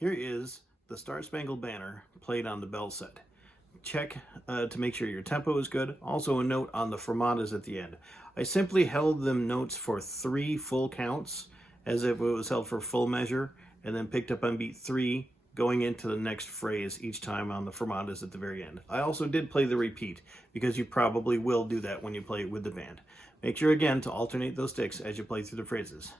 Here is the Star Spangled Banner played on the bell set. Check to make sure your tempo is good. Also a note on the fermatas at the end. I simply held them notes for 3 full counts as if it was held for full measure, and then picked up on beat 3 going into the next phrase each time on the fermatas at the very end. I also did play the repeat because you probably will do that when you play it with the band. Make sure again to alternate those sticks as you play through the phrases.